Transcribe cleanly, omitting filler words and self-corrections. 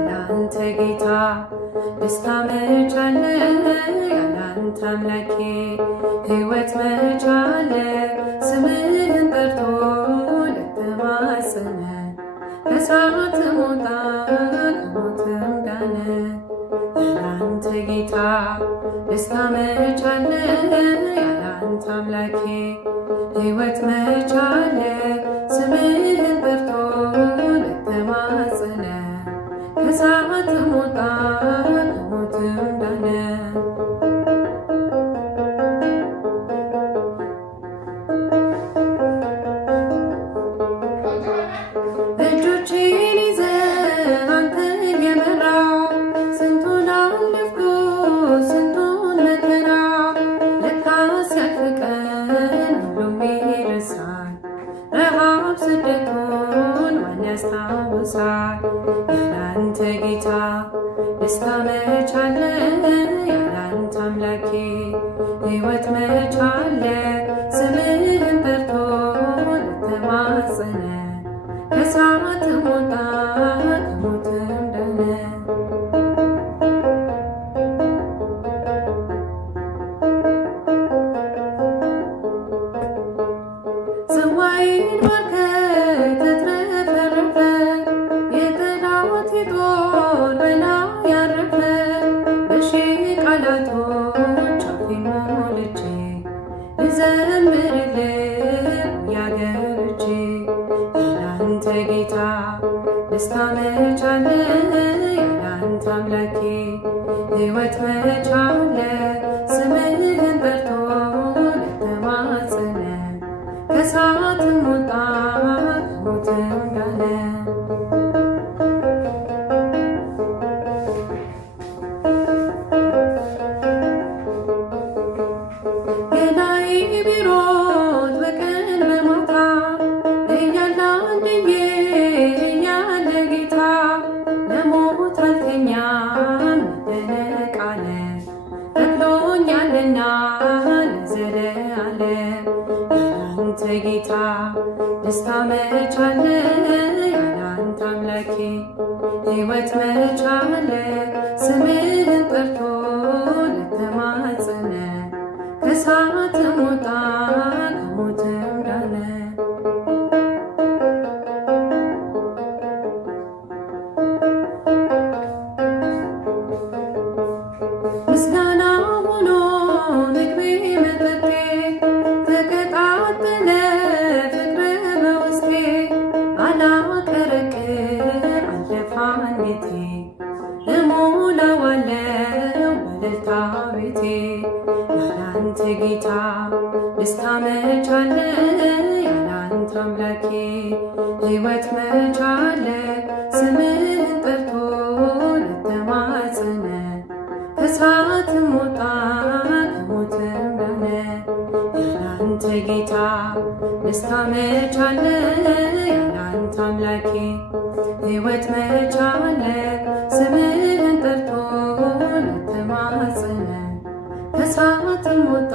ያላንተ ጌታ ደስታ መች አለ? ያላንተ አምላኬ ሕይወት መች አለ? ስምህን ጠርቶ ለተማጸነ ከእሳት ሞታ ከሞትም ዳነ። ያላንተ ጌታ ደስታ መች አለ? ያላንተ አምላኬ ሕይወት መች አለ? ስምህን ጠርቶ ለተማጸነ ከእሳት ሞታ ከሞትም ዳነ። እጆቼን ይዘህ አንተ እየመራ ስንቱን አለፍኩ ስንቱን መከራ። ለካስ ያልፍ ቀን ሁሉም ይረሳል፣ ረሃብ ስደቱን ማን ያስታውሳል? ያላንተ ጌታ ደስታ መች አለ? ያላንተ አምላኬ ሕይወት መች አለ? ስምህን ጠርቶ ለተማጸነ ከእሳት ሞታ ከሞትም ዳነ። ጽዋዬን ባርከህ ተትረፈረፈ፣ የጠላቴ ጦር በላይ ያረፈ። በሺህ ቃላቶች አፌን ሞልቼ ልዘምርልህ ያገብቼ። ያላንተ ጌታ ደስታ መች አለ? ያላንተ አምላኬ ሕይወት መች አለ? ስምህን ጠርቶ ለተማጸነ ከእሳት ሞታ ከሞትም ዳነ። ገናዬ ቢሮጥ በቀን በማታ እያለ አንድዬ እያለ ጌታ ለሞት አልተኛም መደነቅ አለ። ተክሎኛልና ለዘለዓለም። ያላንተ ጌታ ደስታ መች አለ? ያላንተ አምላኬ ሕይወት መች አለ? ስምህን ጠርቶ ለተማጸነ ከእሳት ሞታ ከሞትም ዳነ። ምስጋና ሆኖ ምግቤ መጠጤ፣ ተቀጣጠለ ፍቅር በውስጤ። አላቀረቅር አለፈ አንዴቴ፣ እሞላዋለው በእልልታ ቤቴ። ያላንተ ጌታ ደስታ መች አለ? ያላንተ አምላኬ ሕይወት መች አለ? ስምህን ጠርቶ ለተማጸነ ከእሳት ሞታ ከሞትም ዳነ። ያላንተ ጌታ ደስታ መች አለ? ያላንተ አምላኬ ሕይወት መች አለ? ስምህን ጠርቶ ለተማጸነ ከእሳት ሞታ